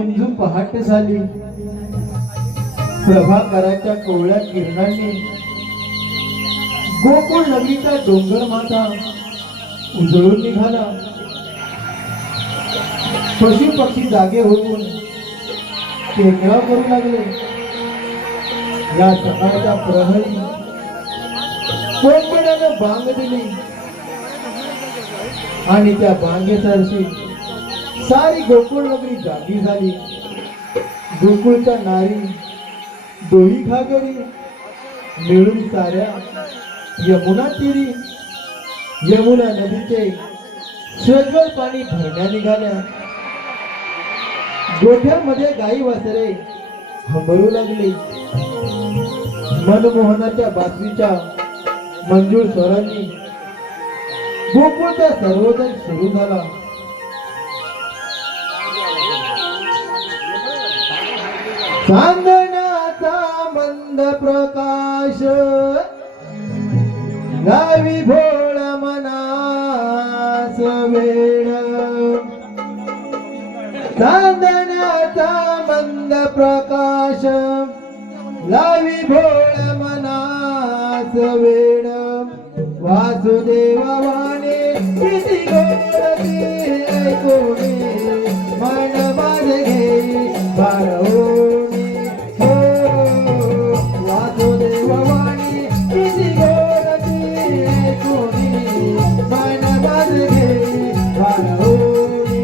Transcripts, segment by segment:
मंजू पहाट झाली. प्रभाकराच्या कोवळ्या किरणांनी गोकुळ नगरीचा डोंगर माथा उजळून निघाला. पशु पक्षी जागे होऊन केकराव करू लागले. या सकाळच्या प्रहरी कोंबड्यानं बांग दिली आणि त्या बांगेसारखी सारी गोकुळ नगरी जागी झाली. गोकुळच्या नारी डोही घागरी मिळून साऱ्या यमुना तीरी यमुना नदीचे सजवळ पाणी भरण्या निघाल्या. गोठ्यामध्ये गाई वासरे हंबरू लागली. मनमोहनाच्या बातमीच्या मंजूळ स्वरांनी गोकुळचा सर्वजण सुरू झाला. चांदण्याचा मंद प्रकाश गावी भोळ मनास वेळ. चांदण्याचा मंद प्रकाश लावी भोळ मनास वेळ. वासुदेवा वाणे किती गोड ते ऐकून मन माझे घे बारवणी. हो वासुदेवा वाणे किती गोड ते ऐकून मन माझे घे बारवणी.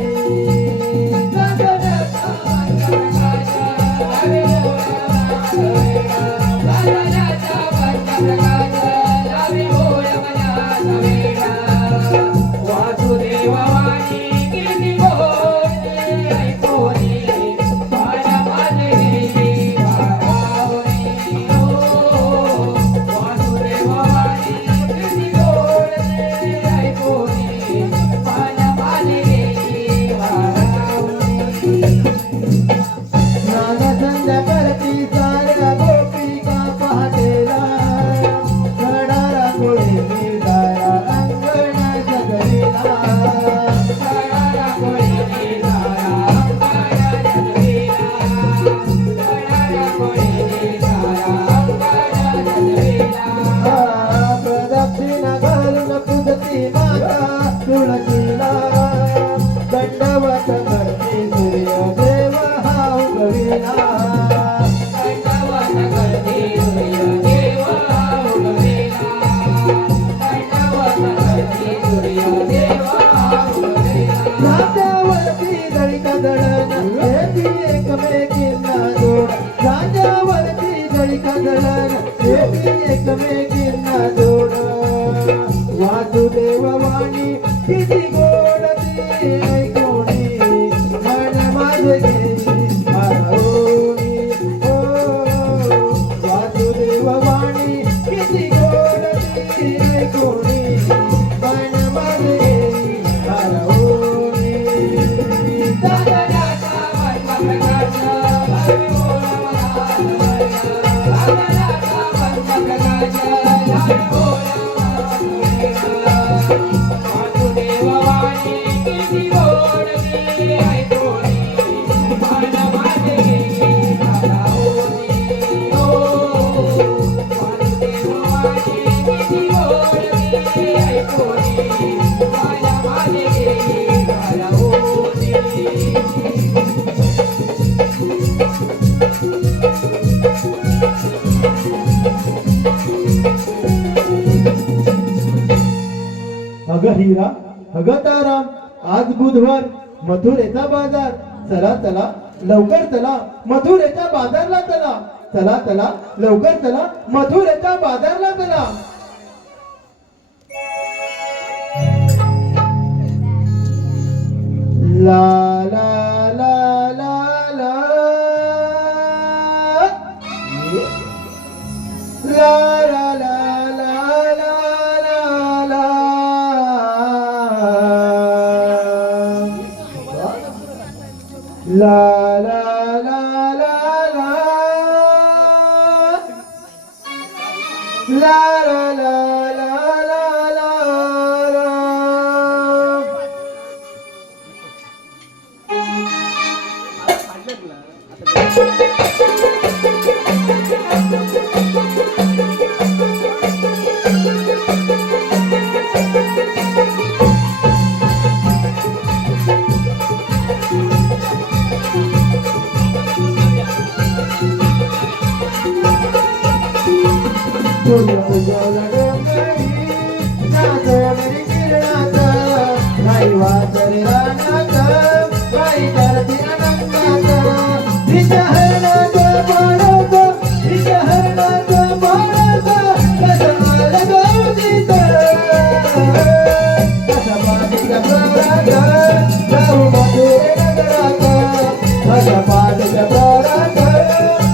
वासुदेव वाणी किती गोड ते ऐकून मन माझे घे बारवणी. हो वासुदेव वाणी किती गोड ते ऐकून मन माझे घे बारवणी. अगं हिरा अगं तारा आज बुधवार मथुरेचा बाजार. चला चला लवकर चला मथुरेच्या बाजारला चला. चला चला लवकर चला मथुरेच्या बाजारला चला. ला ला ला ला ला ला ला ला la la la la la la la la la la la. बाई वाचरे रानात बाई करते आनंदात तिच्या हरणाचं बाळात तिच्या हरणाचं बाळात कसं आलं गवतीत कसं पाठीच्या प्रवरात जाऊ मधुरे नगरात कसं पाठीच्या प्रवरात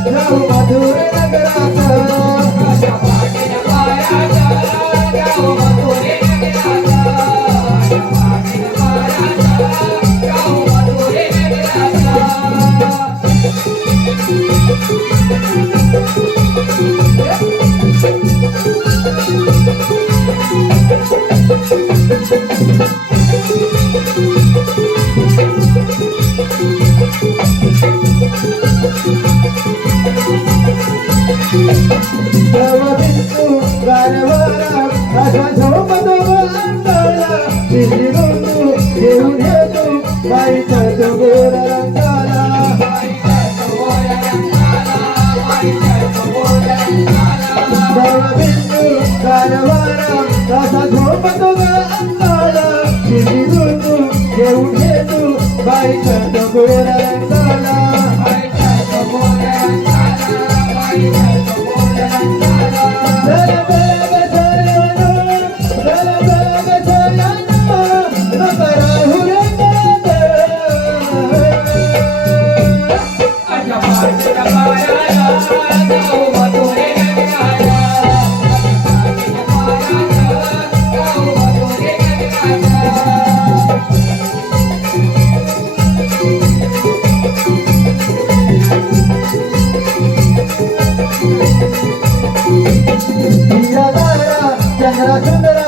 जाऊ मधुरे नगरात कसं पाठीच्या प्रवरात जाऊ मधुरे विष्णू गारवारा असा झोपतो अंगाला शिशी बंधू घेऊन येतो बाईचा तो गोरा रंगाला विष्णू गारवारा असा झोपतो अंगाला शिशी बंधू घेऊन येतो बाईचा तो गोरा रंगाला चंद्रा सुंदरा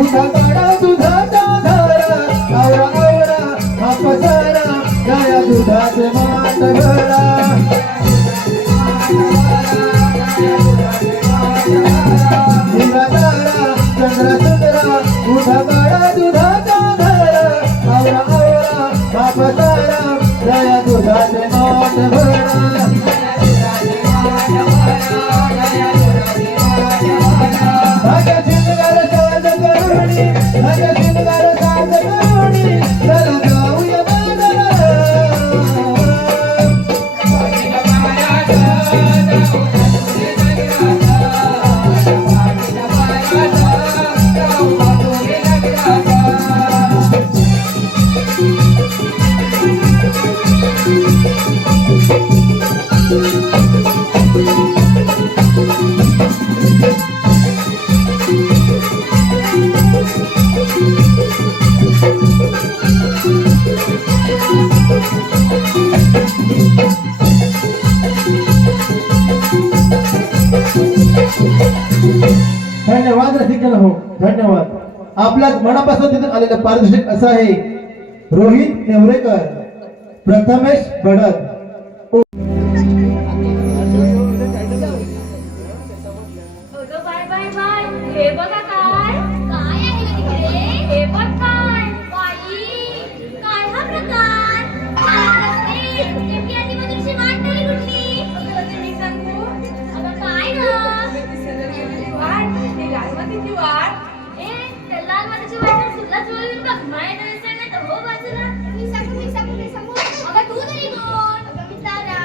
उठा काढा दुधाचा धारा आवरा आवरा हा पसारा गाया दुधाचे मात भरा चंद्रा सुंदरा उठा काढा दुधाचा धारा आवरा आवरा हा पसारा गाया दुधाचे मात भरा भाग्य सिंगार साज करुणी भाग्य सिंगार साज करुणी चला जाऊया धन्यवाद रसिकन हो धन्यवाद. आपल्याच मनापासून तिथून आलेलं पारितोषिक असं आहे रोहित नेवरेकर, प्रथमेश भडक. हे बघा काय काय आहे तिकडे. हे बघ काय बाई काय हा प्रकार. नेमकी आधी मधुरची वाट तरी कुठली. मी सांगू अगं काय लालमातीची वाट. ए त्या लालमातीची वाट तुला जुळवी बघ. माझ्या दिसत तर हो बाजूला. मी सांगू अगं तू तरी कोण. अगं मी तारा.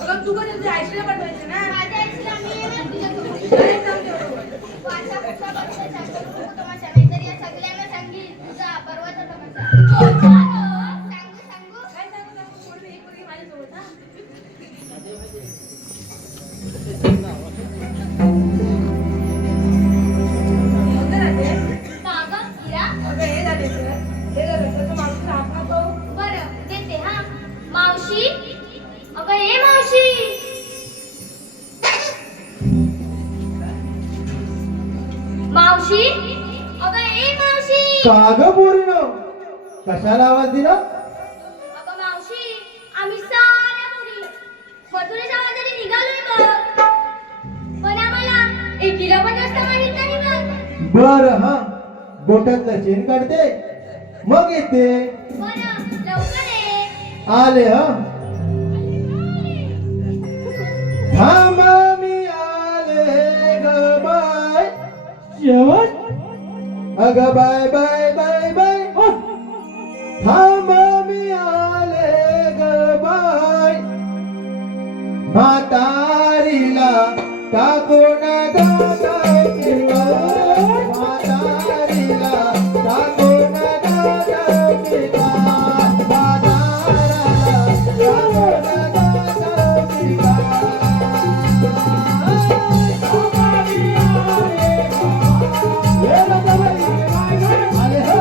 अगं तू पण तुझ्या आईशीला पाठवायचं ना. माझ्या आईशीला मी येणार तुझ्यासोबत. मावशी अगं ए मावशी. काग बोलण कशाला आवाज दिला. अगं मावशी आम्ही साऱ्या मुली मथुरेच्या आवाजाने निघालोय बघ. पण आम्हाला एकीला पण रस्ता माहित नाही बघ. बर हा बोटातलं चेन काढते मग येते. बरं लवकर ये. आले हा थांबा मी आले ग बाय. जेवण अग बाय बाय बाय बाय. थांब मी आले ग बाय म्हातारीला टाकून दादा किंवा म्हातारीला टाकून दादा किंवा म्हाताराला टाकून दादा किंवा आले हो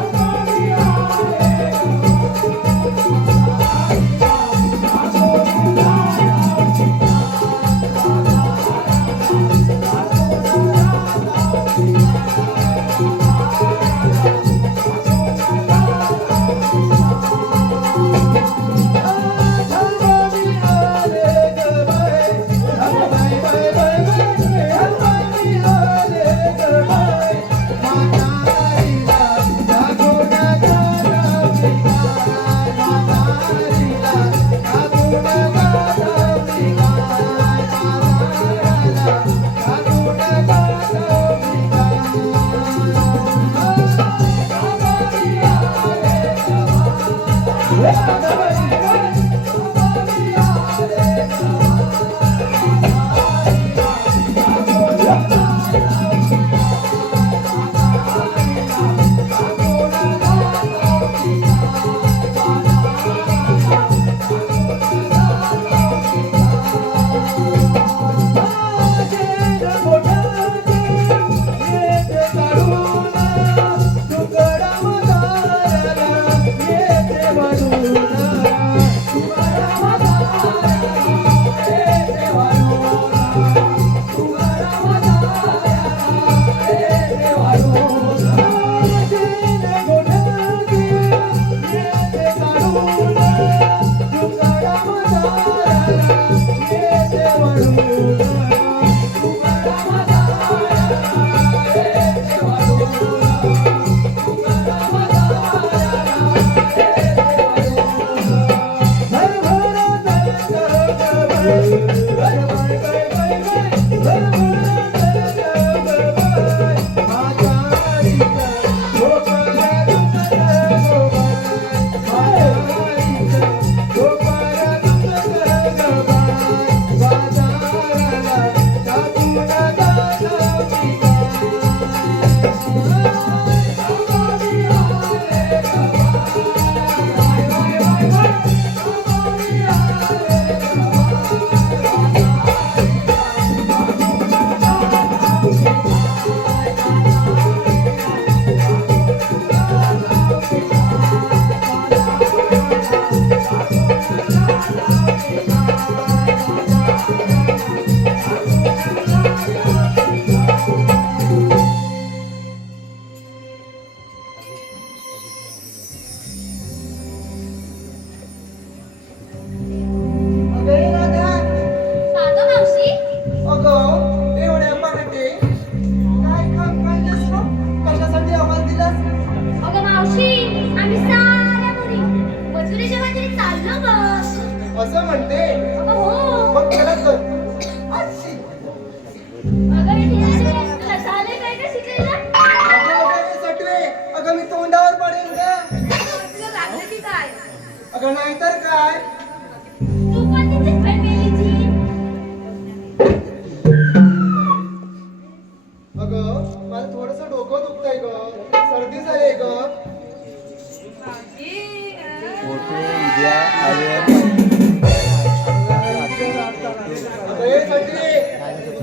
साधं मावशी अगं मावशी आम्ही साऱ्या मुली मजुरीच्या बाजारी चाललो ग असं म्हणते अगं हो मग त्याला कर अगं हे धीरे तुला चाललंय काय का शिकायला अगं मी तोंडावर पडेल का तुला लागलं की काय अगं नाहीतर काय तू कोणती चिकन केलीची अगं मला थोडस डोकं दुखतंय ग सर्दी झाली ग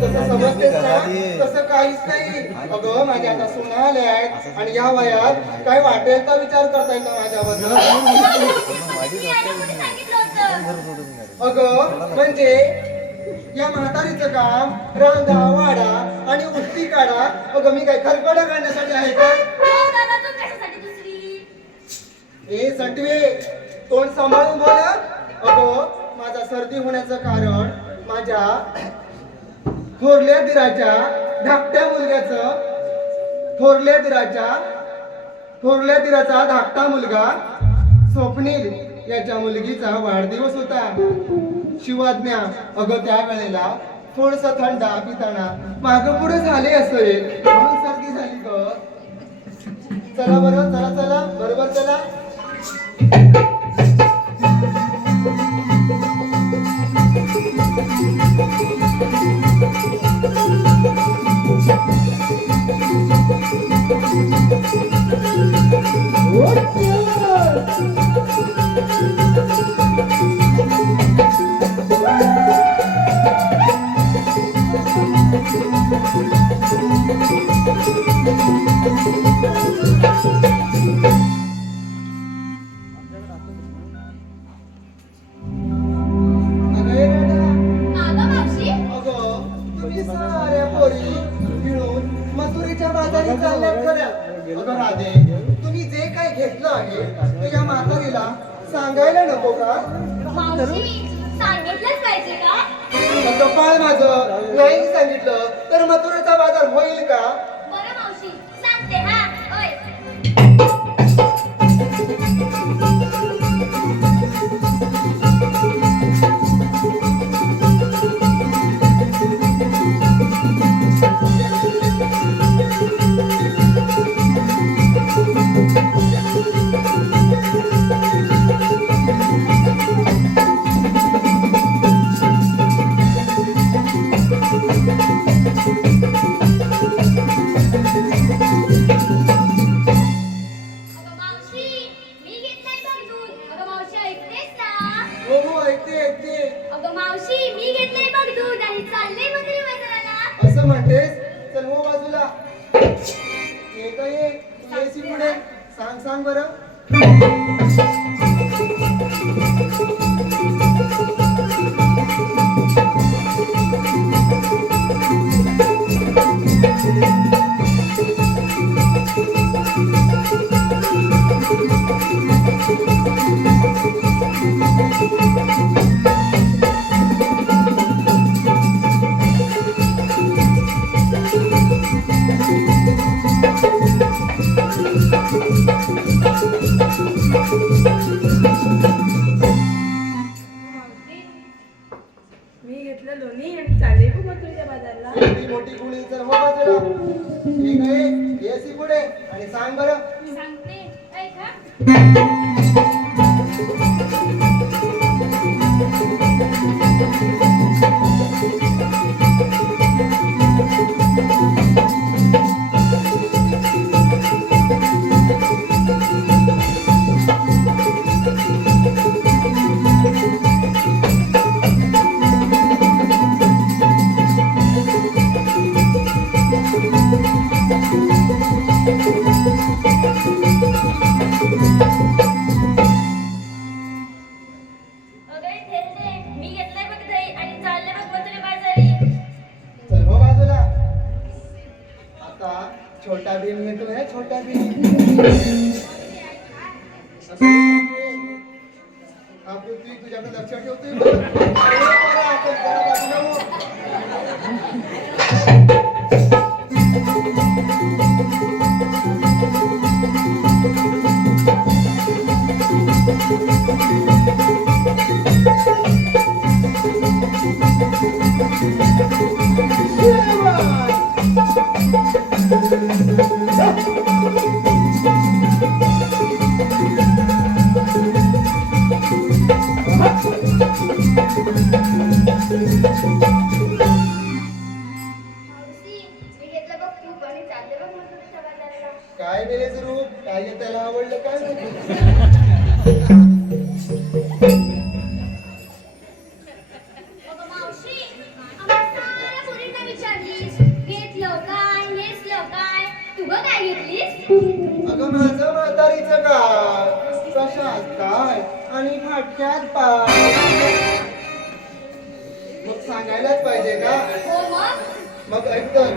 तसं समजतेस ना तसं काहीच नाही अगं माझ्या आता सुना आल्या आहेत आणि या वयात काय वाटेल तर विचार करताय का माझ्याबद्दल मी आईला कोणी सांगितलं होतं अगं म्हणजे या म्हातारीचं काम रांगा वाडा आणि उष्टी काढा अगं मी काय खरकडा काढण्यासाठी आहे का हो दादा तू कशासाठी दुसरी ए सटवे तोंड सांभाळून बोला अगं माझा सर्दी होण्याचं कारण माझ्या थोरल्या दिराच्या धाकट्या मुलग्याचं थोरल्या दिराचा धाकटा मुलगा स्वप्नील याच्या मुलगीचा वाढदिवस होता शिवाज्ञा अगं त्या वेळेला थोडस थंडा पिताना माग पुढे झाले असेल म्हणून सर्दी झाली ग चला बरं चला चला बरोबर चला नागा मावशी अगं, तुम्ही साऱ्या पोरी मिळून मथुरेच्या बाजारी चालल्यात खऱ्या. अगं राधे, तुम्ही जे काय घेतलं आहे ते या म्हातारीला सांगायला नको का? मावशी सांगितलंच पाहिजे का अगं बाळ माझं, नाही सांगितलं तर मथुरेचा बाजार होईल का? बरं मावशी सांगते हा होय अगं मावशी मी घेतलाय बघ दूध अगं मावशी ऐकतेस ना हो हो, ऐकते ऐकते. अगं मावशी मी घेतलंय बघ दूध आणि चाललंय मधुरी बाजाराला असं म्हणतेस, चल हो बाजूला. ये का ये, तू येशी पुढे. सांग सांग बरं. मी घेतलं लोणी आणि चालले बघ मथुरेच्या बाजारला. एवढी मोठी गुळी, चल हो बाजूला. ये का ये, येशी पुढे आणि सांग बरं. सांगते ऐक हा अगं ठेवते मी घेतलंय बघ दही आणि चाललंय बघ मधुरी बाजारी चल हो बाजूला. आता छोटा भीम येतोय, छोटा भीम. असं म्हणते, हा पृथ्वी तुझ्याकडे लक्ष ठेवतोय बघ. अरे पोरा, चल जरा बाजूला हो. मावशी मी घेतलं बघ तूप आणि चाललंय बघ मधुरीच्या बाजाराला काय बेलेच रूप, काय त्याला आवडलं काय माहिती. अगं मावशी आम्हा साऱ्या मुलींना विचारलीस घेतलं काय नेसलं काय तू गं काय घेतलीस अगं माझं म्हातारीचं काय, कशात काय आणि फाटक्यात पाय. मग सांगायलाच पाहिजे का? हो मग मग ऐक तर.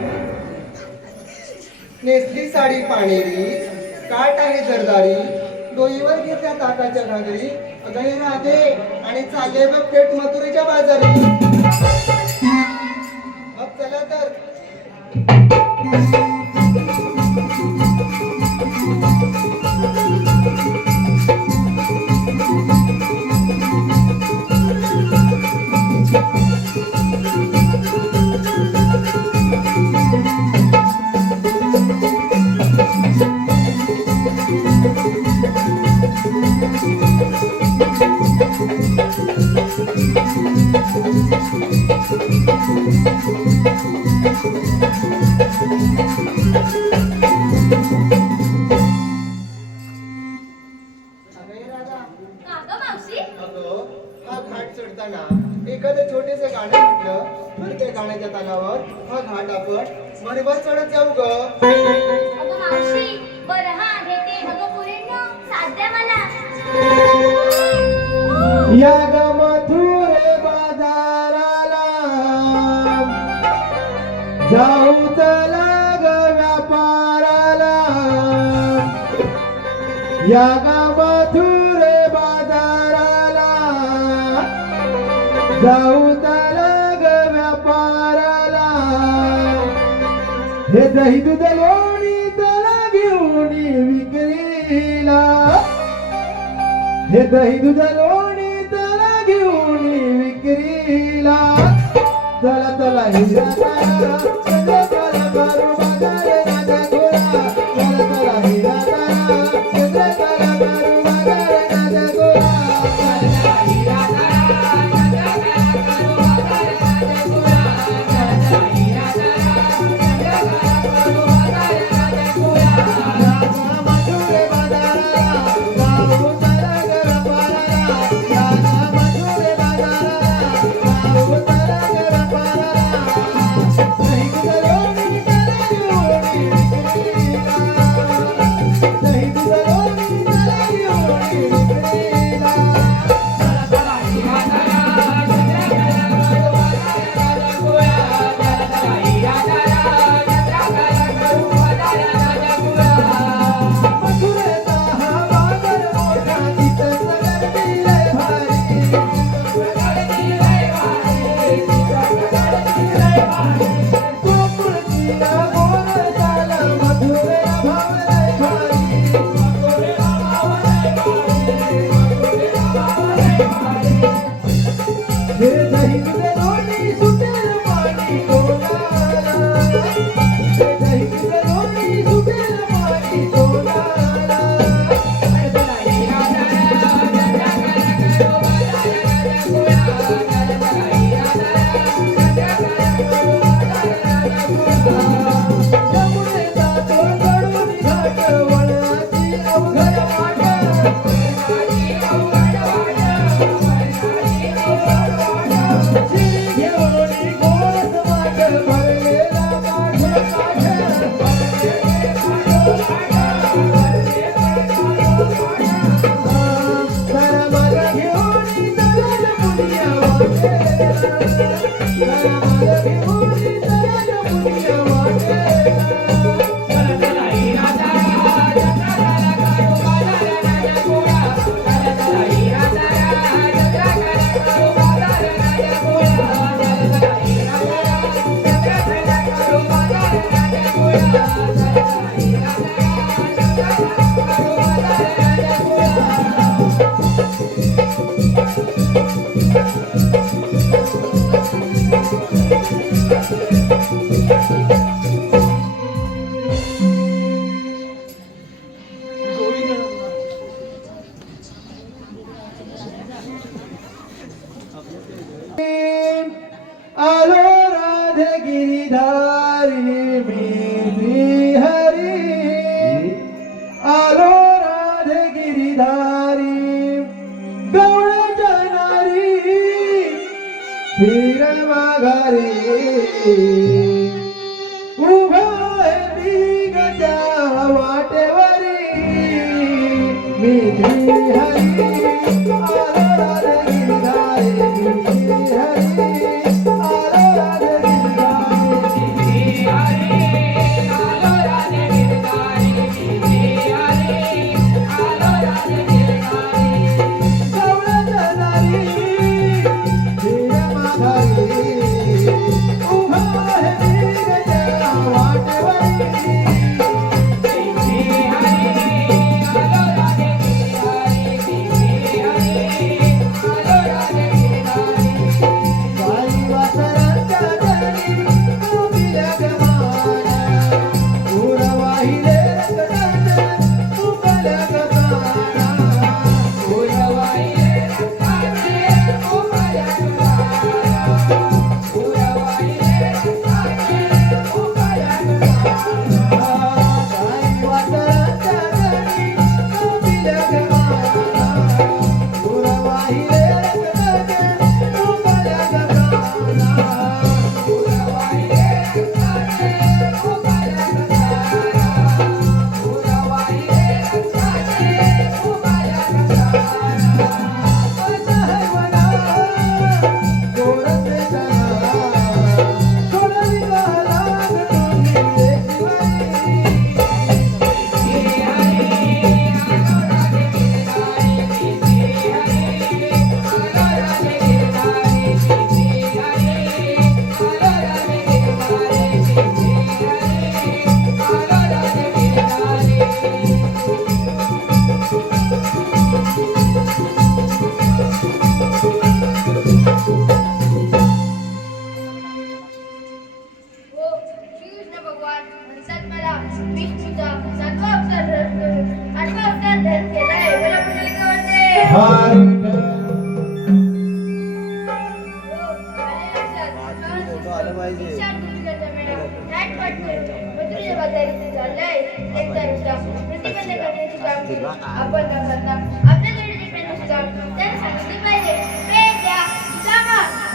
नेसली साडी पाणेरी, काट आहे जरदारी, डोईवर घेतल्या ताकाच्या घागरी, अगं राधे आणि चालले बघ थेट मथुरेच्या बाजारी. मग चला तर. अगं हे राधा, का गं मावशी अगं हा घाट चढताना एखादं छोटेसे गाणं म्हटलं तर त्या गाण्याच्या तालावर हा घाट आपण मनभर चढत जाऊ ग. अगं मावशी बरं हा घेते अगं पुरेंनो साथ द्या मला या ग मथुरे बाजाराला जाऊ चला ग व्यापाराला या ग मथुरे बाजाराला जाऊ चला ग व्यापाराला हे दही दूध लोणी त्याला घेऊन विक्रीला हे दही दूध लोणी त्याला घेऊन विक्रीला चला चला हिरा तारा चला चला मारू बाजार राजा गोरा चला चला हिरा तारा चला चला मारू बाजार राजा गोरा चला हिरा तारा चला चला मारू बाजार राजा गोरा चला हिरा तारा चला चला मारू बाजार राजा गोरा राजा मथुरे बाजाराला जाऊ चला ग व्यापाराला राजा मथुरे बाजाराला जाऊ चला ग व्यापाराला दही दूध लोणी त्याला घेऊन विक्रीला दही दूध लोणी त्याला घेऊन विक्रीला चला चला हिरा तारा चला चला मारू बाजार राजा गोरा चला चला हिरा तारा चला चला मारू बाजार राजा गोरा मथुरेचा हा बाजार मोठा तिथं गर्दी लय भारी गर्दी लय भारी तिथं गर्दी लय भारी गोकुळचीला गोर झाला मथुरेला भाव लय भारी मथुरेला भाव लय भारी मथुरेला भाव लय भारी हे दही दूध लोणी सुटेल पाणी तोंडाला हे दही दूध लोणी सुटेल पाणी तोंडाला चला हिरा तारा चला चला करो बाजार राजा गोरा चला चला हिरा तारा चला चला करो बाजार राजा गोरा जमुनेचा तोड चढून घाट वळणाची अवघड वाट वळणाची अवघड वाट वळणाची अवघड वाट शिरी घेऊन गोरस वाट भरलेला काठ काठ भरलेले काठ काठ भरलेले काठ काठ जरा मला घेऊन चला मुनिया वाटेला जरा मला घेऊन चला मुनिया वाटेला चला चला हिरा तारा चला चला करो बाजार राजा गोरा चला चला हिरा तारा चला चला करो बाजार राजा गोरा चला चला हिरा तारा चला चला करो बाजार राजा गोरा चला चला हिरा तारा चला चला करो बाजार राजा गोरा आलो राधे गिरिधारी मी श्रीहरी आलो राधे गिरिधारी गवळ्याच्या नारी फिर माघारी उभा आहे मी गजा वाटेवरी मी श्रीहरी आलो राधे गिरिधारी मी श्रीहरी आलो राधे गिरिधारी हा विठ्ठल.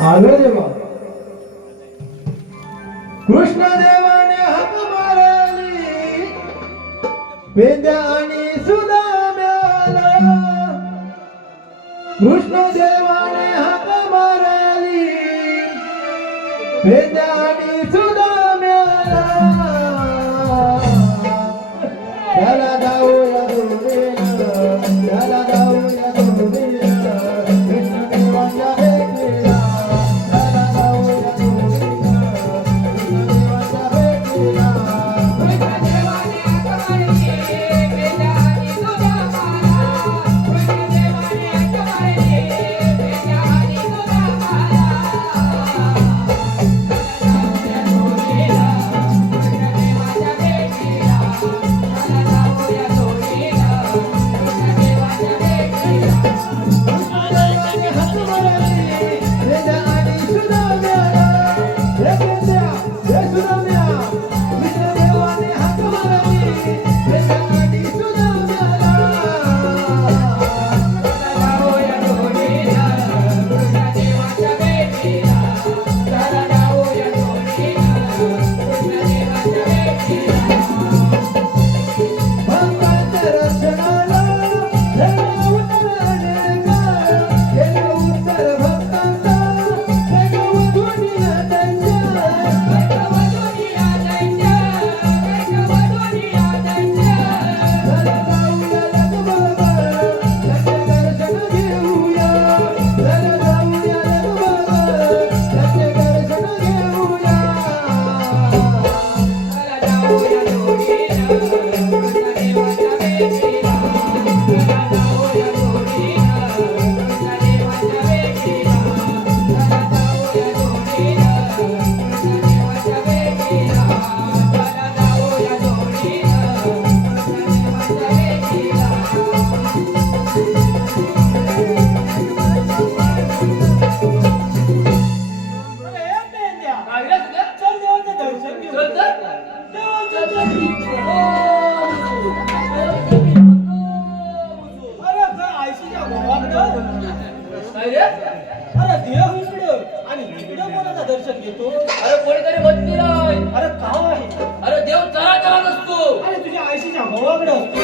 आलो देवा. कृष्ण देवाने हाक मारली पेंद्या आणि सुदाम्याला. कृष्ण देवाने हाक मारली पेंद्या आणि सुदाम्याला. त्याला जाऊया दोघेला, त्याला जाऊया दोघेला, कृष्ण देवाच्या भेटीला. त्याला जाऊया दोघेला, कृष्ण देवाच्या भेटीला. अरे देव इकडं आणि इकडं कोणाचं दर्शन घेतो? अरे कोणीतरी बसली आहे. अरे काय? अरे देव चरा चरा नसतो. अरे तुझ्या आयशीच्या भावाकडं असतो.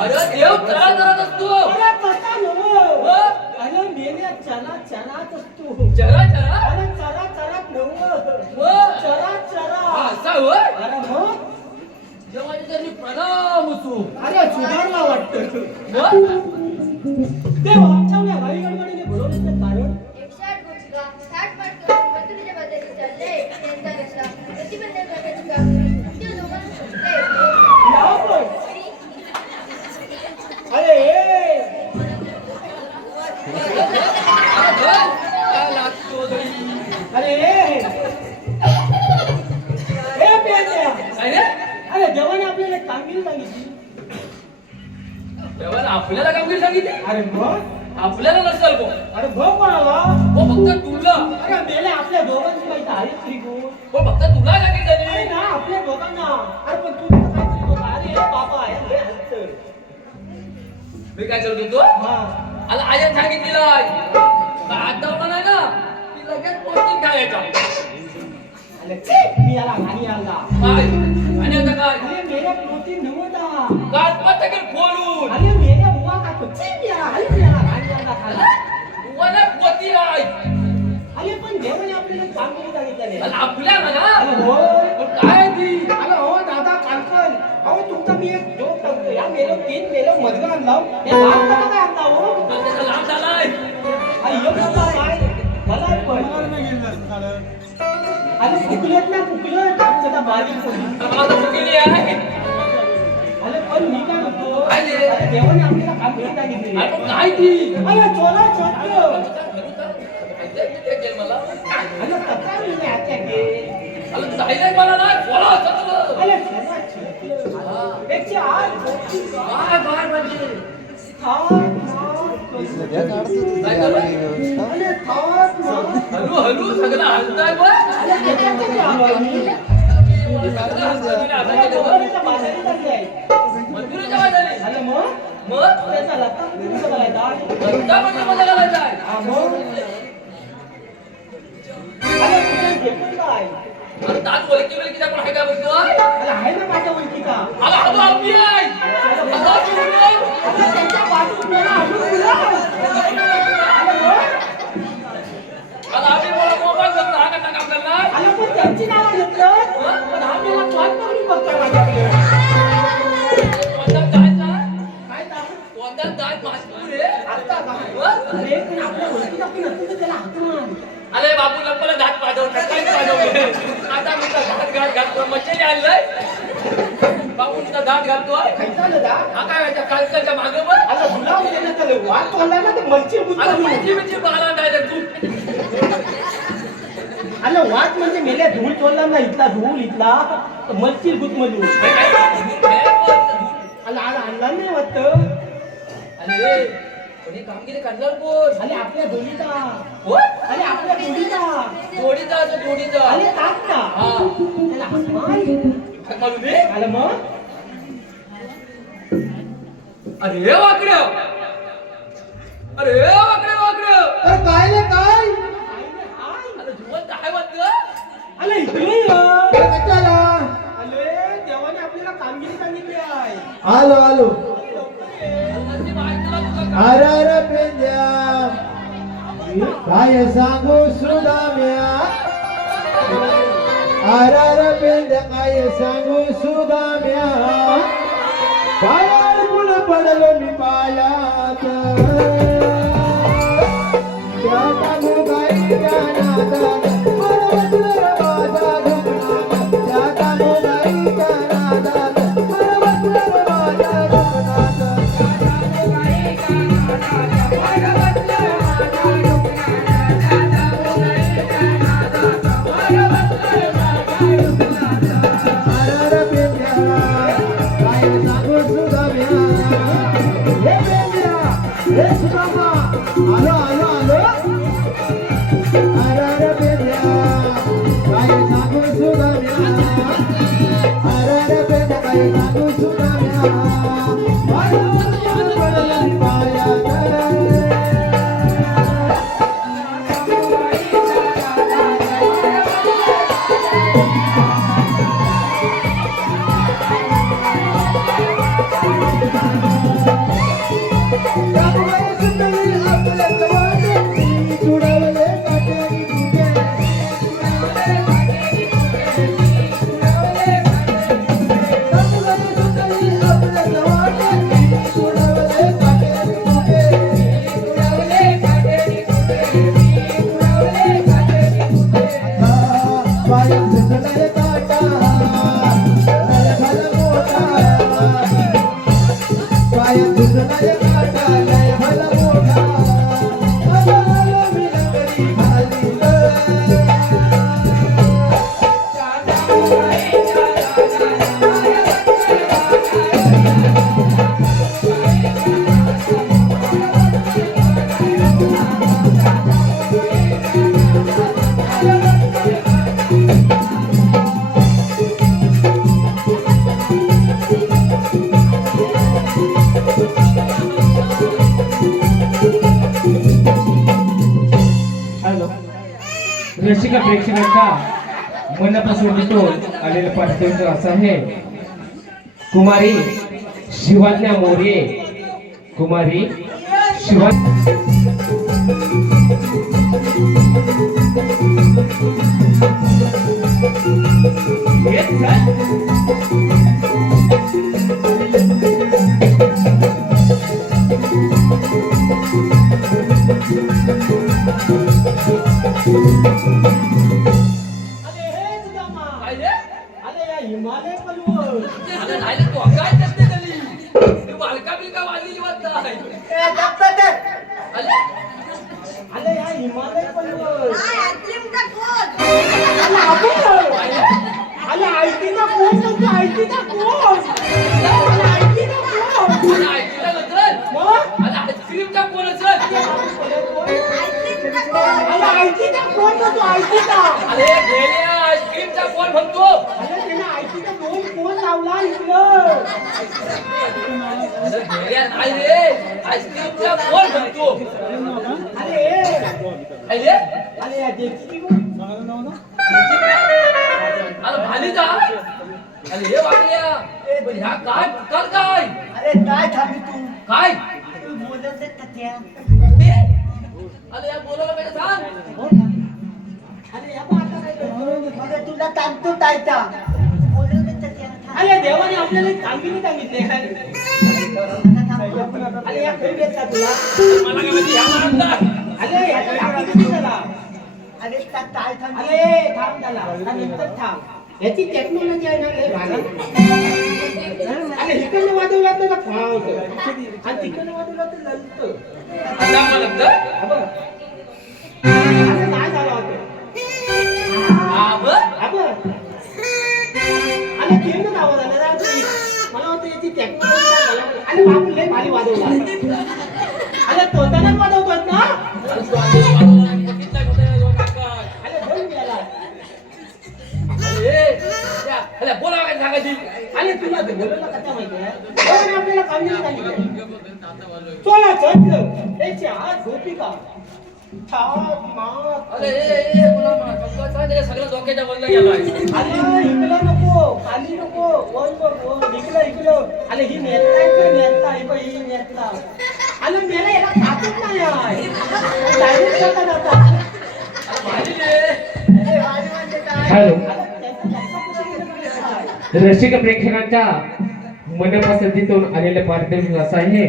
अरे देव चरा चरा नसतो. अरे तसा नव्ह. व? अरे मेल्या चना चनात असतो. चरा चरा अरे चरा चरात नव्ह. व? चरा चरा. असा होय. अरे मग? देवाचे त्यांनी प्रणाम असू. अरे सुधारला वाटतं. व? देव आमच्या घाई गडबडीने बोलवण्याचं कारण? नाव पण. अरे ए. काय लागतो तरी? अरे ए पेंड्या. काय रे? अरे देवाने आपल्याला कामगिरी सांगितली. देवाने आपल्याला कामगिरी सांगितली. अरे मग? आपल्याला नसेल गो. अरे भाऊ कोणाला? हो फक्त तुला. अरे मेले आपल्या दोघांची माहिती आहे श्रीगुण. हो फक्त तुला कामगिरी अरे झाली. ना आपल्या दोघांना. अरे पण तू तर काय श्रीगुण? अरे बाबा आहे लय हलतं. मी काय करत होतो? हा. आला आयन सांगितलेलं आहे. आता पण आहे ना की लगेच पोचून खायचा. अरे छी, मी याला घाणी आणला. काय? आणि आता काय? अरे मेल्या प्रोटीन नव्हता. गाठ पटकन खोलून. अरे मेल्या उवा खातो. छी, मी याला घाणी आणला खाला. वना पोती आहे. अरे पण देवाने आपल्याला कामगिरी सांगितली. आणि आपल्याला ना अरे होय. पण काय ती? अरे हो दादा कालकन. अहो तुमचा मी एक जोक सांगतो. या मेलो 3 मेलो मधगा आणला. या लांब कसा काय आणला हो? पण त्याचा लांब झालाय. अरे एक होता काय? मला पण. अरे फुकलेत ना फुकलेत. त्याचा बारीक पडली. आता चुकली आहे. अरे पण मी काय म्हणतो? काय ते? अरे देवाने आपल्याला कामगिरी सांगितली. अरे पण काय ती? अरे चोला चोटलं. मला अरे कसा मी आजच्या गे. अरे जायलाय मला ना बोला सगळं. अरे चोला चोटलं. 108. काय बाहेर म्हणजे हा. काय करू? अरे थांब ना. हलू हलू सगळं हलताय बघ. अरे त्याच्यात आलो आहे मी. सगळं हलतंय म्हणजे आता काय करू? मथुरेच्या बाजारी चालली आहे. मथुरेच्या बाजारी. झालं मग? मग त्याचा लता कुठं बघायचा? लंका म्हणजे मजा घालायचाय. हा मग? अरे तुझ्या घेतलं काय? अरे दात वलकी वलकीचा कोण आहे का बघतो? अरे आहे ना माझ्या ओळखीचा. आला हलू आम्ही आहे. आला चिमणी. अरे त्यांच्या बाजूत मला आणून दिला. अरे मग? आला आम्ही मला मोबाईल घेतला हा का टाका आपल्याला? अरे पण त्यांची नावं घेतलं. पण हा त्याला पाच पकडून बघतोय माझ्याकडे. तोंडात जायचा. काय दाखव? तोंडात जात मास्तर रे. आता का? मग? अरे पण आपल्या ओळखीचा पण असेल तर त्याला हात मार. अरे बाबू लंपला दात पाजवतात काय पाजवले आता मी दात घालतो मच्छी आणलंय बाबू तुझा दात घालतोय खायचा ना दा? हा काय व्हायचा कालकाच्या मागं बघ अरे तुला उद्या ना त्याला वाट तोडलाय ना तर मलची अरे बुद्ध मच्छी बिच्छी बाला डायरेक्ट तू अरे वाट म्हणजे मेल्या धूळ तोडला ना इथला धूळ इथला तर मलची गुत मधून अरे आणला नाही वाटतं. अरे पण हे कामगिरी करणार कोण अरे आपल्या दोन्हीचा कोण अरे आपल्या दोन्हीचा जोडीचा असं जोडीचा अरे ताक ना हा त्याला हात मार. मारू दे अरे मग अरे वाकड्या अरे वाकड्या वाकड्या अरे काय रे काय अरे जीवन काय वाटतं अरे इकडे ये. अरे कशाला अरे देवाने आपल्याला कामगिरी सांगितली आहे. आलो आलो माझी बायकोला तुला काय अरे अरे पेंद्या काय सांगू सुदाम्या अरे अरे पेंद्या काय सांगू सुदाम्या पायावर कुल पडलो मी पायात त्या टाकू गाईच्या नादात बरबसलं माझा दुखणात त्या टाकू गाईच्या नादात बरबसलं माझ्या दुखणात अरे पेंद्या काय सांगू सुदाम्या हे पेंद्या हे सुदामा आलो आलो आलो अरे पेंद्या काय सांगू सुदाम्या अरे पेंद्या काय सांगू सुदाम्या पायावर कुल पडलो मी पायात रसिका प्रेक्षकांचा मनपसंतीतून आलेलं पाठिंबा असं आहे. कुमारी शिवाज्ञा मोरे कुमारी शिवा अरे हे सुदामा. काय रे अरे या हिमालय पलवल. अरे नाही तू काय करते तरी तू बालका बिलका वाजली वाटतं अरे अरे या हिमालय पलवल. अरे आयटीचा कोण म्हणतो आयटीचा कोण. अरे आयटीचा कोण. अरे आईस्क्रीमचा नसल मग अरे आईस्क्रीमचा कोण असेल अरे आयटीचा कोण म्हणतो आयटीचा अरे गेल्या आईस्क्रीमचा कोण म्हणतो अरे त्याने आयटीचा दोन फोन लावला इकडं अरे गेल्या नाही रे आईस्क्रीमचा कोण म्हणतो अरे अरे अरे या देखी अरे भालीचा अरे हे वागल्या पण ह्या काय कर काय अरे काय थांबी तू काय तू बोलत नाही का त्या? अरे या बोलायला पाहिजे सांग अरे या पाहता नाही का? मग तुला सांगतो तायचा बोलत नाही का त्या? अरे देवाने आपल्याला एक सांगितले अरे या खेळ घेतला तुला मला काय माहिती ह्या माणसाला अरे याचा दाखवतो त्याला अरे त्या काय थांबी अरे थांब त्याला आता नंतर थांब याची टेक्नॉलॉजी आहे ना लय भारी अरे इकडनं वाजवला तर फावत आणि तिकडनं वाजवला तर ललतं आता मला लागतं हा बघ. असं काय झालं होतं हा बघ हा बघ. अरे खेळणं आवाज आला ना ती. मला वाटतं याची टेक्नॉलॉजी अरे बाबू लय भारी वाजवला अरे तोंडानं वाजवतोस ना अरे तू आधी वाजवला बघितलं का त्या लोकांना? अरे बोल गेला अरे बोला काय सांगायची आणि तुला ते बोलवलं कसा माहिती आहे देवाने आपल्याला कामगिरी सांगितली चला चढलं त्याची हात झोपिका छात मात अरे ए बोला मला सगळं डोक्याच्या वरला गेलाय अरे इकडं नको खाली नको वर वर इकडं अरे ही नेता ही नेता अरे मेला याला काटत नाही आहे डायरेक्ट करता जाता भाजी रे अरे वाजी म्हणजे काय हॅलो त्यांचा आहे रसिक प्रेक्षकांच्या मनपसंतीतून आलेले पारितोषिक असं आहे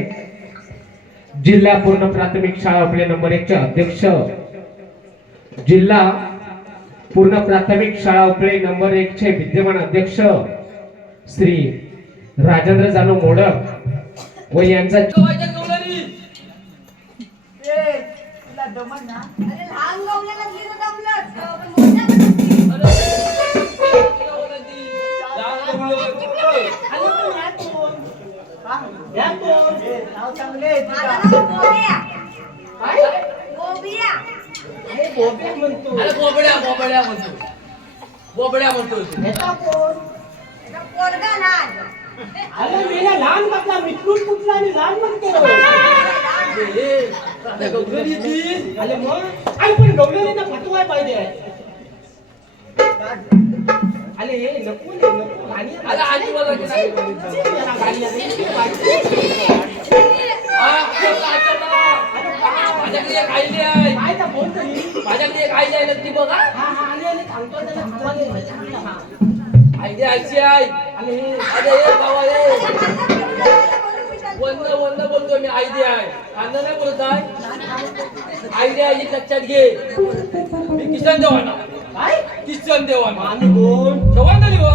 जिल्हा पूर्ण प्राथमिक शाळा आपले नंबर 1 चे अध्यक्ष जिल्हा पूर्ण प्राथमिक शाळा उपळे नंबर 1 चे विद्यमान अध्यक्ष श्री राजेंद्र जानू मोडक व यांचा वाजत गवळणी ए तुला दमन ना अरे लहान गवल्याला गेलं दमलंच पण मोठ्या बनवती. आणि तू या कोण या कोण ए नाव चांगले आहे माझं तुझं. नाव गोबिया. काय गोबिया. अरे बोब्या म्हणतो अरे बोबड्या म्हणतो याचा कोण त्याचा पोरगा लहान. अरे मेला लहान म्हटला मिटून कुठला आणि लहान म्हणतो अरे मग अरे पण गवलेला फटवाय पाहिजे अरे हे नको गाणी अरे आजी मला याला गाणी माझ्याकडे एक आईली आहे काय तर बोल तरी माझ्याकडे एक आईली आहे नक्की बघा हा आणि सांगतो त्याला थांबवायला हा आईली आईची आई आणि हे अरे ए बाबा ए वंद बोलतो मी आईली आहे कांदा नाही बोलत आहे आईली आईची लक्षात घे मी किसन देवाना काय किसन देवाना आम्ही कोण सवांग झाली वा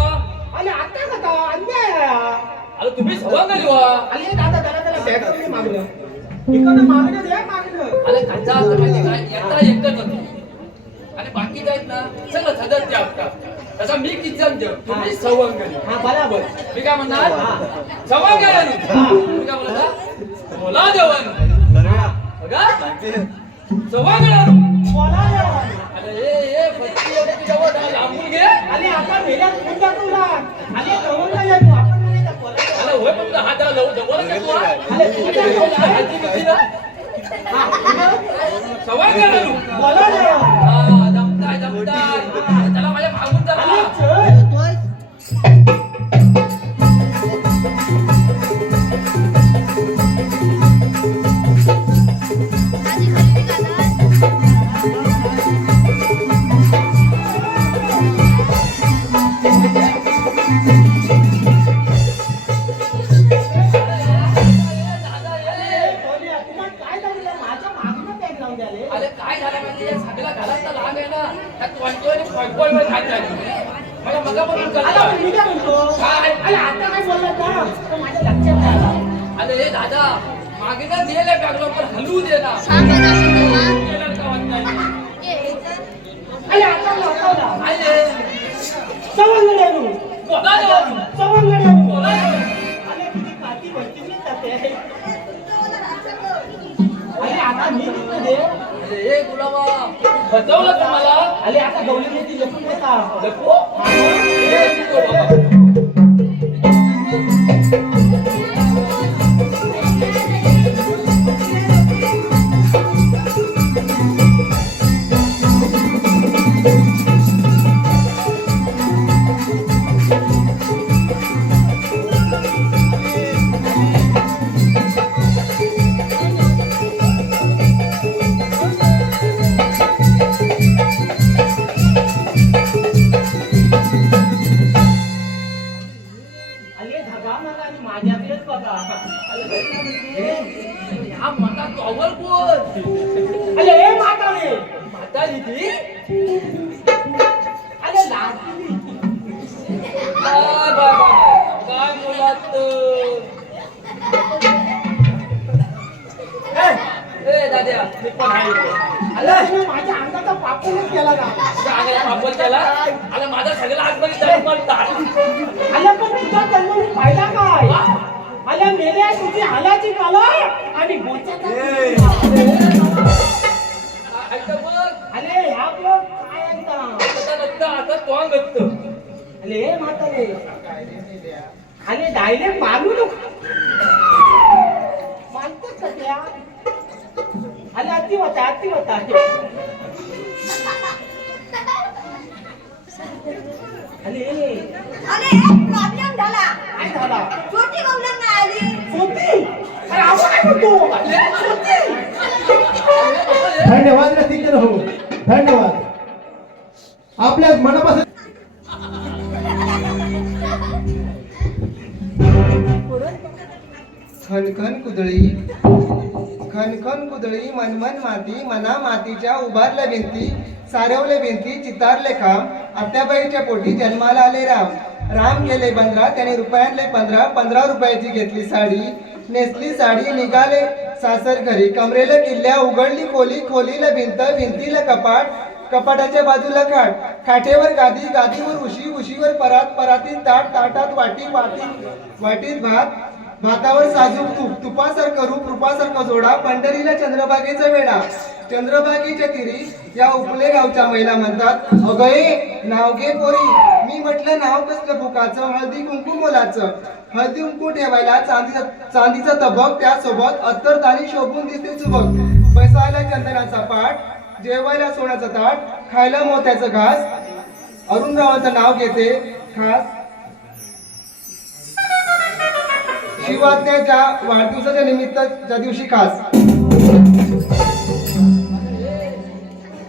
अरे आता कसा अन्याय आहे. अरे तुम्ही सवांग झाली वा अरे दादा त्याला बॅग मागलं इकडनं मागणं द्या मागणं अरे काचा असं माहिती काय एकटा एकटं करतो आणि बाकी आहेत ना सगळं सदस्य असतात तसा मी किचन देव तुम्ही सवंगली हा बरोबर मी काय म्हणणार सवंग तुम्ही काय म्हणता बोला देवन बघा सवंग बोला द्या. अरे ए फटकी एवढी तुझ्यावर लांबून घे अरे आता मेल्यात कोण जातो ना अरे जवळला जातो आपण नाही जात बोला द्या. अरे होय फक्त हाताला लावून जवळ घेतो अरे तू जातो ना? सवंग बोला द्या. हा जमताय त्याला माझ्या मागून अरे चला चल. माझी खरेदी करा. बोलूया. तुम्हाला काय झालं माझ्या मागणं बॅग लावून द्याले अरे काय झालं म्हणजे या सगळ्या घरातला लहान आहे ना त्यात वाटतोय आणि फॉटबॉल वर खात जायचं माझ्या मगापासून अरे करतो पण मी काय म्हणतो काय? अरे आता काय बोललात ना तर माझ्या लक्षात नाही आलं. अरे हे दादा मागे ना दिलेल्या बॅगला पण हलवू दे ना सांगत असेल तुला. केलं का वाटत नाही? ए, तर अरे आता लावला काय रे? सवंगड्यानु बोला देवन. सवंगड्यानु बोला देवन. अरे किती काठी भरती जाते तुमचं मला असं कर. अरे आता हा, मी तिकडे दे. अरे हे गुलाबा बसवलं का मला अरे आता गवली ती लपून होता. लपो हे शिकव बाबा. अरे धगा मला आणि माझ्याकडेच बघा. हा मका टॉवर कोण अरे हे म्हातारे. म्हातारी ती अरे लाजली. काय बाबा काय मुलात ए दाद्या मी पण आहे इथे. अरे तिने माझ्या अंगाचा पापूनच केला ना. तुझ्या अंगाला वापर केला आणि माझा सगळा आतमध्ये तरी म्हणतात अरे पण तुझा जन्म मी पाहिला काय? अरे मेल्या तुझी हालाची काला आणि बोचाचा ऐका बघ अरे ह्या लोक काय ऐकता? आता नसतं आता तोंड नसतं अरे हे म्हातारे. अरे डायरेक्ट मारू नको. मानतोच का त्या? अरे अति होता अति होता. अरे अरे प्रॉब्लेम झाला काय झाला? छोटी गवलन नाही आली सोती. अरे आपण काय म्हणतो? धन्यवाद रसिकजन हो, धन्यवाद. आपल्या मनापासून खनखन कुदळी खनखन कुदळी मनमन माती मना मातीच्या उभारल्या भिंती सारवले भिंती चितारले खांब आत्याबाईच्या पोटी जन्माला आले राम गेले 15 त्याने रुपयांले 15 रुपयाची घेतली साडी नेसली साडी निघाले सासर घरी कमरेला किल्ल्या उघडली खोली खोलीला भिंत भिंतीला कपाट कपाटाच्या बाजूला खाट खाटेवर गादी गादीवर उशी उशीवर परात परातीत ताट ताटात वाटी वाटीत भात भातावर साजूक तूप तुपासारखं रूप रूपासारखं जोडा पंढरीला चंद्रभागेचा वेडा चंद्रभागेच्या तिरी या उपले गावच्या महिला म्हणतात अगये नाव घे पोरी मी म्हटलं नाव कसलं फुकाचं हळदी कुंकू मोलाचं हळदी कुंकू ठेवायला चांदीचा तबक त्यासोबत अत्तरदाणी शोभून दिसते चुबक बसायला चंदनाचा पाठ जेवायला सोन्याचं ताट खायला मोत्याचं घास अरुणरावाचं नाव घेते खास शिवाज्ञाच्या वाढदिवसाच्या निमित्ताच्या दिवशी खास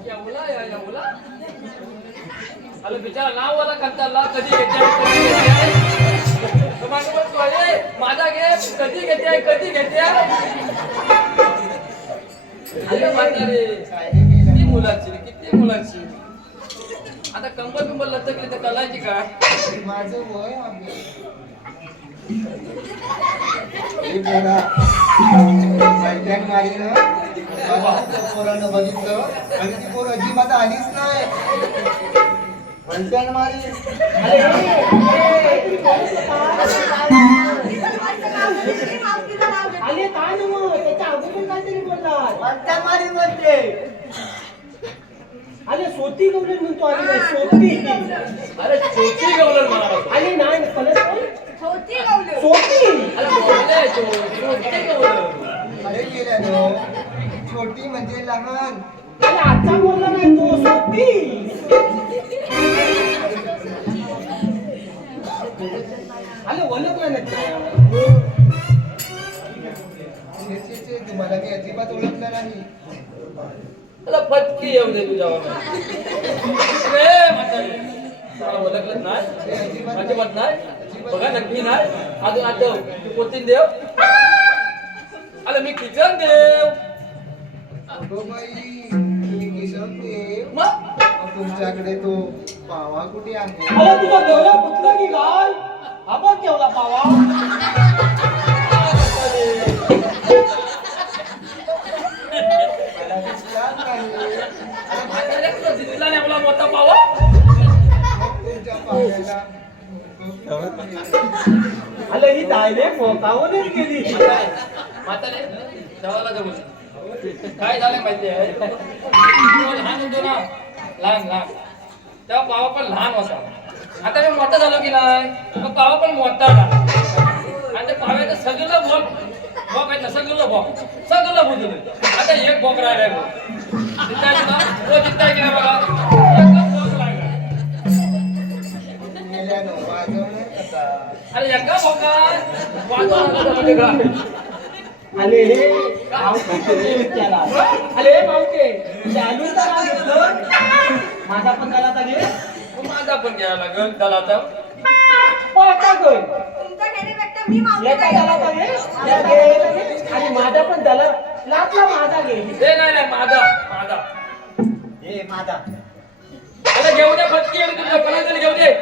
एवढा अरे बिचारा नाववाला कंटाळला कधी घेते माझा घे कधी घेते अरे म्हातारे किती मुलाची आता कंबर लचकली तर कलायची काय माझं वय हे पोरा वैद्याक मारीनं पोरानं बघितलं आणि ती पोर अजिबात आलीच नाही वैद्याक मारी अरे काय ना मग त्याच्या अगोदर काहीतरी बोलणार. वैद्याक मारी म्हणते अरे सोती गवलन म्हणतो. अरे सोती अरे छोटी गवलन मला अरे नाही फलस छोटी गवलन सोती. अरे बोलले छोटी गवलन अरे गेल्यानं छोटी म्हणजे लहान अरे आजचा बोलला नाही तो सोती. अरे ओळखलं नाही. छे, तुम्हाला मी अजिबात ओळखलं नाही त्याला फटकी येऊ दे तुझ्यावर रे म्हातारे मला ओळखलं नाही अजिबात नाही बघा नक्की नाही अजून आठव तू कोतीन देव अरे मी किचन देव अगो बाई तुम्ही किशन देव मग तुमच्याकडे तो पावा कुठे आहे अरे तुझा डोळा पुतला की काय? आपण केवढा पावा. मला दिसलाच नाही अरे म्हातारे तुला दिसला नाही आपला मोठा पावा तुमच्या पाव्याला अरे ही डायरेक्ट फोकावूनच गेली. म्हातारे देवाला जाऊ काय झालं माहितीये तेव्हा लहान होतो ना लहान तेव्हा बाबा पण लहान होता. आता मी मोठा झालो की नाही मग बाबा पण मोठा झाला आणि ते पाव्याचं सगळं बॉक आहे ना सगळं बुजलं. आता एक बॉक राहिलाय तिथं की नाही बघा एकच बॉक राहिला. मेल्यानं वाजवणं कसा? अरे एका बॉकात वाजवण्याचं का अरे त्याला अरे मावके चालू तर घेतलं माझा पण त्याला तर घे माझा पण घ्यावा लागेल त्याला तर पाटा गं तुमचा घेण्यापेक्षा मी मावशी एका त्याला तर घे त्या घे आणि माझा पण त्याला लाटला माझा घे हे नाही माझा हे माझा त्याला घेऊ दे फटकी आणि तुझ्या कोणाला घेऊ दे.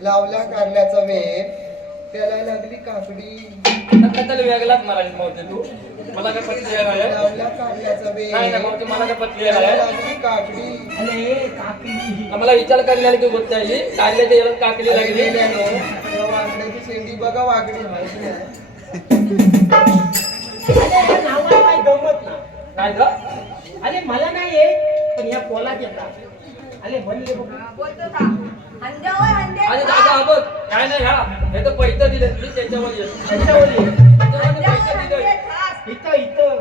लावला कारल्याचा वेग त्याला लागली काकडी. आता त्याला वेगळाच मराठीत मावते तू मला काय पटली आहे नाही लावला कारल्याचा वेग नाही मावते मला काय पटली त्याला आहे लागली काकडी. अरे काकडी आम्हाला विचार करायला की गोष्ट आहे काढल्याच्या याला काकली लागली मेल्यानं त्या वाकड्याची शेंडी बघा वाकडी माहिती आहे. अरे नावाला काही गमत ना काय का अरे मला नाही येत पण या पोलात येतात अरे म्हणले बघ बोलतो का हंड्यावर हंड्या आणि दादा बघ काय नाही ह्या हे तर पैसे दिले मी त्याच्यावर येतो त्यांच्यावर ये. पैसे दिले इथं इथं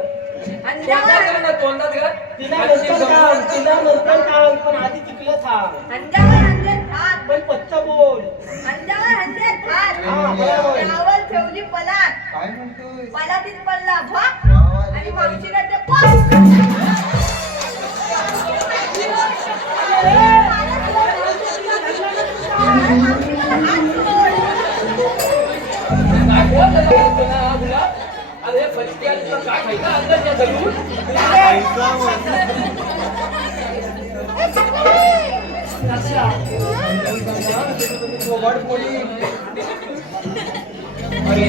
तोंडात घाल ना तोंडात घाल तिला नंतर थांब तिला नंतर थांब पण आधी तिकलं थांब हंड्यावर हंड्या थाट पण पत्ता बोल हंड्यावर हंड्या थाट हा बरोबर त्यावर ठेवली पलाट काय म्हणतोय? पलाटीत पडला भा वा वा, आणि लई भारी. मावशीला ते पॉप काय बोल ना तुला अरे फटके आली तुला काय खायचं अंदर धरून थोबाड पोळी. अरे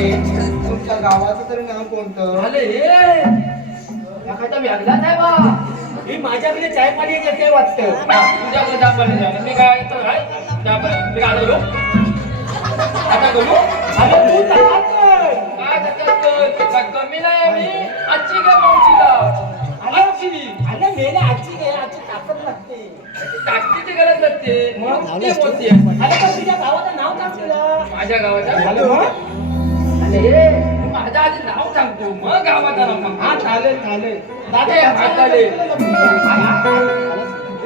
तुमच्या गावाचं तरी नाव कोणतं? आले रे एखादा व्यागला नाही बा ही माझ्याकडे चाय पाणी घेते वाटतं तुझ्याकडे दाबलं झालं मी काय येतो काय दाबलं मी काय करू आता करू अरे तू ताकद कर. काय त्याच्यात काय कमी नाही मी आजची काय मावशीला आजची अरे मेले आजची घे आजची ताकद लागते ताकदीची गरज नसते मग ते मोठी अरे पण तुझ्या गावाचं नाव सांग तुला माझ्या गावाच्या झालं मग अरे माझ्या आधी नाव सांगतो मग गावाचा नाव सांगतो. हा चालेल चालेल ए, म्हातारे.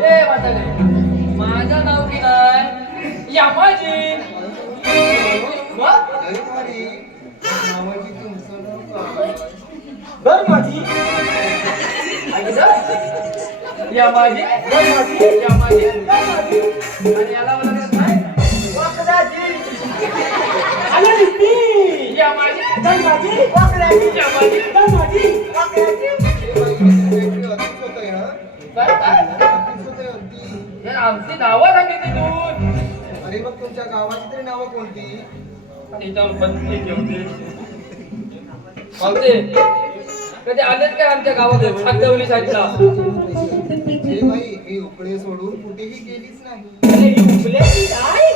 ए म्हातारे, माझं नाव की नाही यामाजी मग लई भारी. नावाची तुमचं नाव काय? बर माझी यामाजी यामाजी आणि याला बोलत नाही वाकडाजी अरे रिपी यामाजी धनबाजी वाकडाजी यामाजी धनबाजी वाकडाजी वेगळी अतीच होतंय ना? काय काय अतीच होतंय अती. हे आमची नावं सांगितली तू अरे मग तुमच्या गावाची तरी नावं कोणती? इथं बदली ठेवते पावते कधी आलेत काय आमच्या गावात सातवली साईडला हे बाई मी उकडे सोडून कुठेही गेलीच नाही. अरे युबल्याची ताई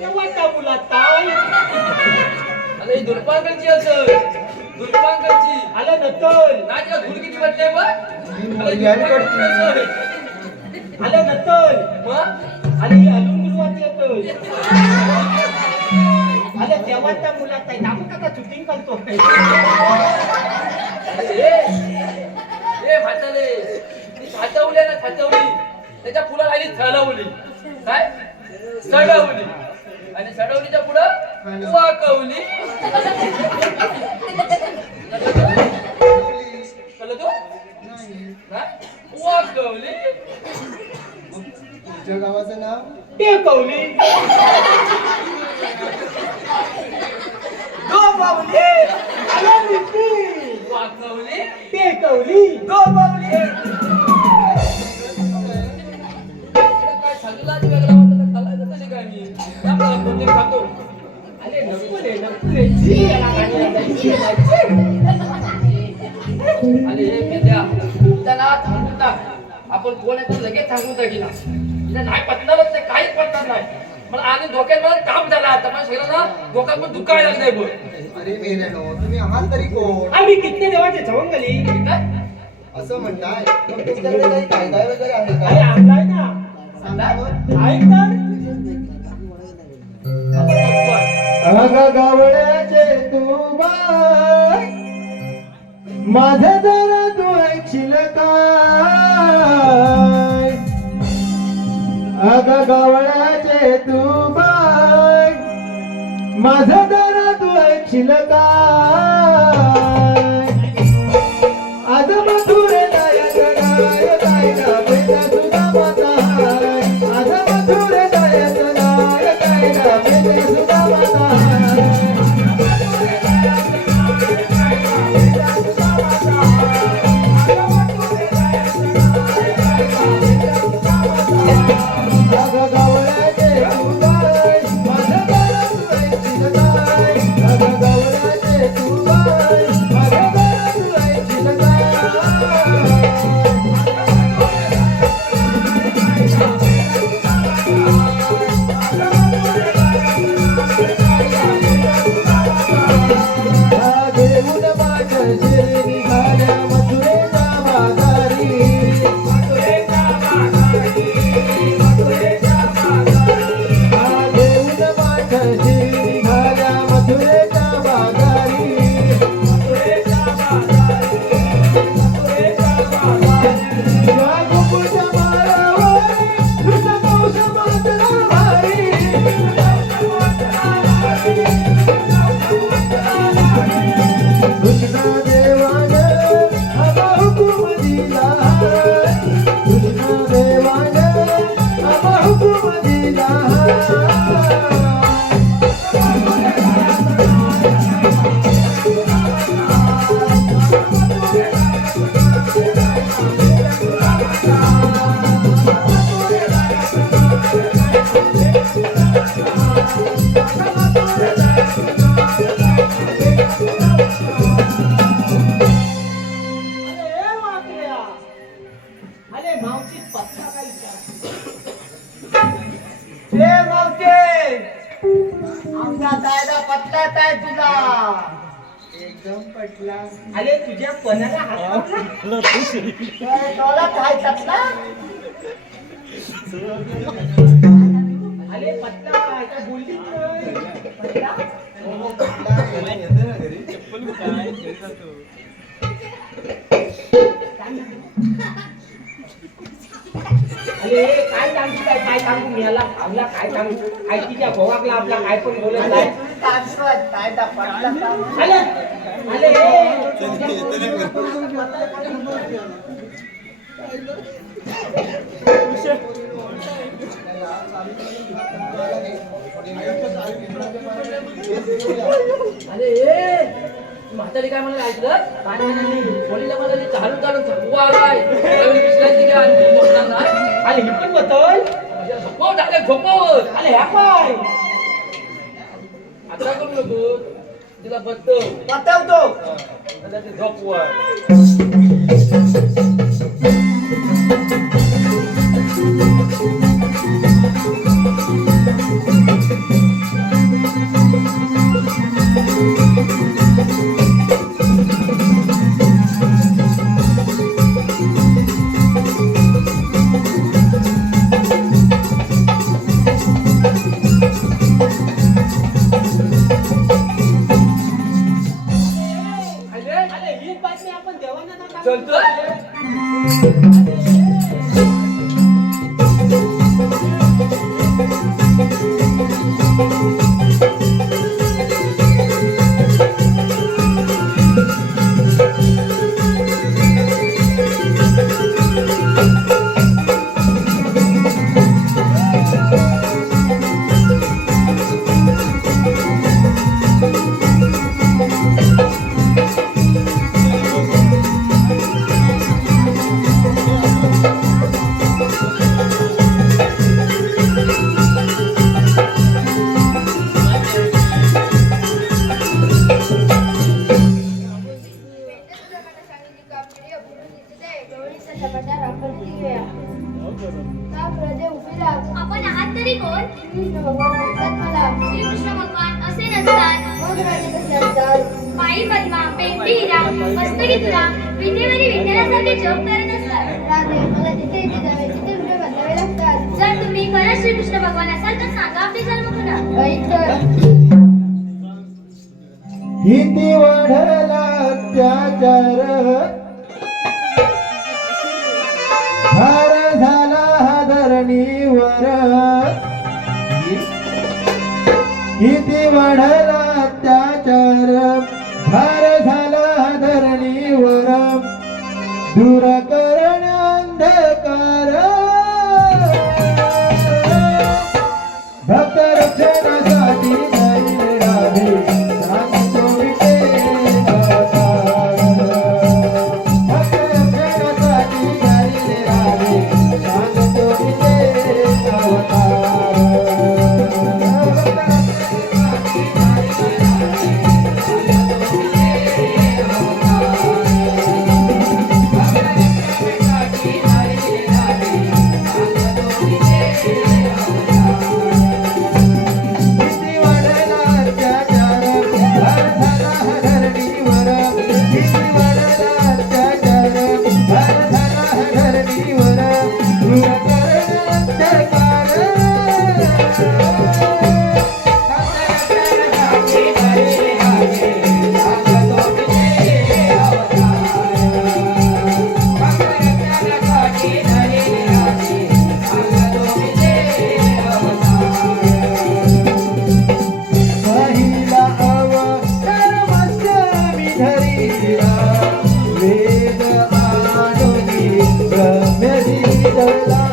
तेव्हा त्या मुलात ताई अरे ही दुर्पांकरची असं दुर्पांकरची आलं नतल नाही तिला धुडकीची वाटते बघ अरे दुर्पांकरची. आलं नतल मग आणि ही अजून गुरुवात येतोय अरे तेव्हा त्या मुलात ताई दाखव का शूटिंग करतो ए फाटले ती फाटवली ना फाटवली त्याच्या पुढं राहिली थलवली काय सडवली आणि सडवलीच्या पुढं वाकवली कळलं तू नाही. वाकवली तुमच्या गावाचं नाव? टेकवली गो बावली आलं रिपी वाकवली टेकवली गो बावली काय सगळाच वेगळा होता तर खाल्ला तशी काय मी त्यामुळे कोणते खातो अरे नकुले जी याला गाण्याला जी आणि हे पेद्या त्याला थांबून टाक आपण कोण आहे तर लगेच थांबून टाकी ना तिला नाही पटणारच नाही काहीच पटणार नाही मला आणि डोक्यात मला काम झाला आता मला शरीराला डोक्यात पण दुखायला लागलंय बघ अरे मेल्यानो तुम्ही आहात तरी कोण? आम्ही किती देवाचे सवंगली असं म्हणताय, मग तुमच्याकडे काही कायदा वगैरे आहे अरे का? आपला आहे ना सांगा बरं. ऐक तर अग गवळ्याचे तू बाय माझं जरा तू ऐकशील काय? अग गवळ्याचे तू बाय माझं जरा तू ऐकशील काय? आज मथुर जाय जगाय जायला बेटा तुझा माता हाय. आज मथुर जाय जगाय जायला बेटा तुझा माता हाय. अग गवळ्याचे तू बाय माझं जरा तू ऐकशील काय? अग गवळ्याचे तू बाय माझं जरा तू ऐकशील काय? घेऊन माझ्या शिरी निघाल्या मथुरेच्या बाजारी. घेऊन माझ्या शिरी निघाल्या मथुरेच्या बाजारी. या गोकुळच्या माळावर कृष्णकौश मातला भारी. कृष्णा देवानं आबा हुकूम दिला. कृष्णा देवानं आबा हुकूम दिला. अरे वाकड्या अरे मावशी पत्ता काय विचार ए मावशी आमचा दादा पटलाच आहे तुला एकदम पटला. अरे तुझ्या कोणाला हात डोला काय तसला अरे पटला काय काय बोलली पटला हो, पटला. येते ना घरी. अरे काय सांगू काय सांगू मी याला आपला काय सांगू काय तिच्या भोवाकला आपला काय पण बोलत नाही अरे अरे अरे म्हातारी काय मला ऐकलं काय म्हणाली बोलीला मला चालू चालू थकवा आलाय विश्रांती घ्या आणि मी झोपणार नाही. अरे ही पण बदल झोपव टाकले झोपव अरे ह्या काय आता करू नको तिला बदल बतावतो ते झोपवर अरे ही बातमी आपण देवांना तर चलतो शर्मा पेंटी हिरा मस्तकी तुरा विटेवरी विठ्ठलासारखे जप करत असतात. राधे मला जिथे इथे जावे तिथे उभे बदलावे लागतात. जर तुम्ही खरंच श्रीकृष्ण भगवान असाल तर सांगा आपली जन्मकुना. ऐक किती वाढला अत्याचार भार झाला हा धरणीवर किती वाढला अत्याचार भार झाला हा धरणीवर दूर करण अंधकार भक्त रक्षणासाठी जाईल राधे सांगतो विटे अवतार. भक्त रक्षणासाठी जाईल राधे सांगतो विटे अवतार. किती वाढला अत्याचार भार झाला हा धरणीवर किती वाढला अत्याचार भार झाला हा धरणीवर दूर करण अंधकार महिला अवतार मस्तमी धरीला वेद आणोनी ब्रह्म दिला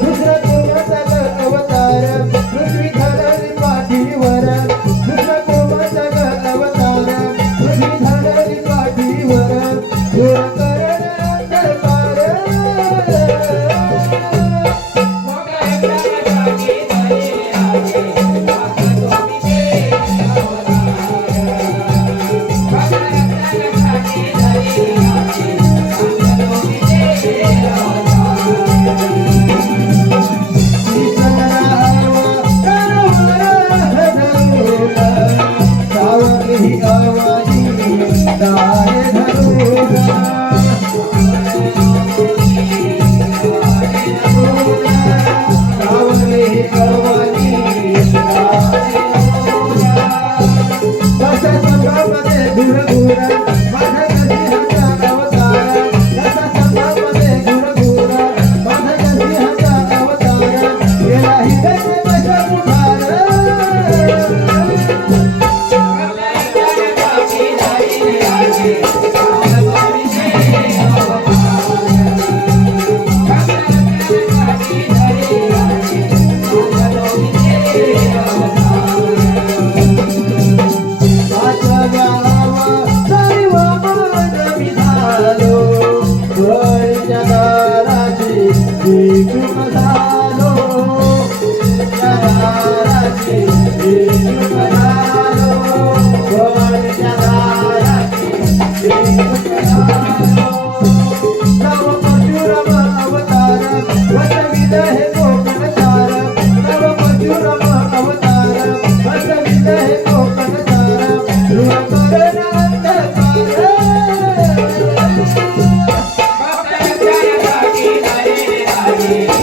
दुसरा कोमाचा अवतार पृथ्वी धरली पाठीवर दुसरा कोमाचा अवतार पृथ्वी धरली पाठीवर दूर करण अंधकार सावली आवाजी दाय धरूगा सावली आवाजी दाय संभामध्ये दूर दूर माझा कधी हाचा अवतार दासा संभामध्ये दूर दूर माझा कधी हाचा अवतार गेला ही दैत्य पुढार Bye.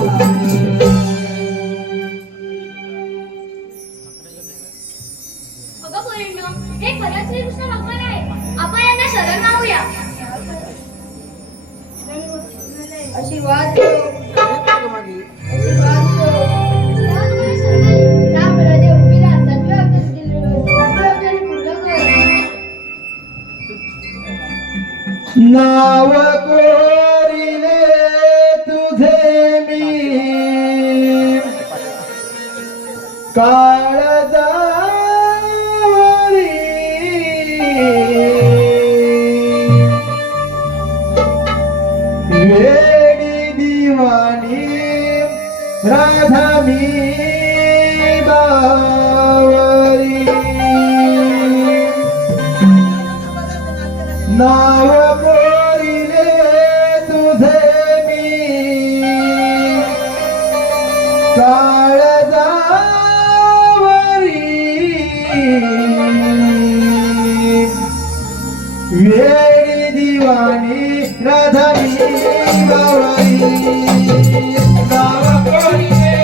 अगं पोरींनो, हे खरंच श्रीकृष्ण भगवान आहे. आपण यांना शरण मागूया. आशीर्वाद दो. आशीर्वाद दो. तेव्हा तुम्हाला शरण आले. राम बलदेव उभी राहतात व आपल्या जबाबदारी पूर्ण कर. नाव कोरिले तुझे मी काळजावरी वेडी दिवाणी राधा मी बावरी नाव कोरिले तुझे मी काळजावरी वेडी दिवाणी राधा मी बावरी नाव कोरिले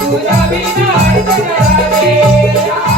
तुझ्या विना अर्थ करावे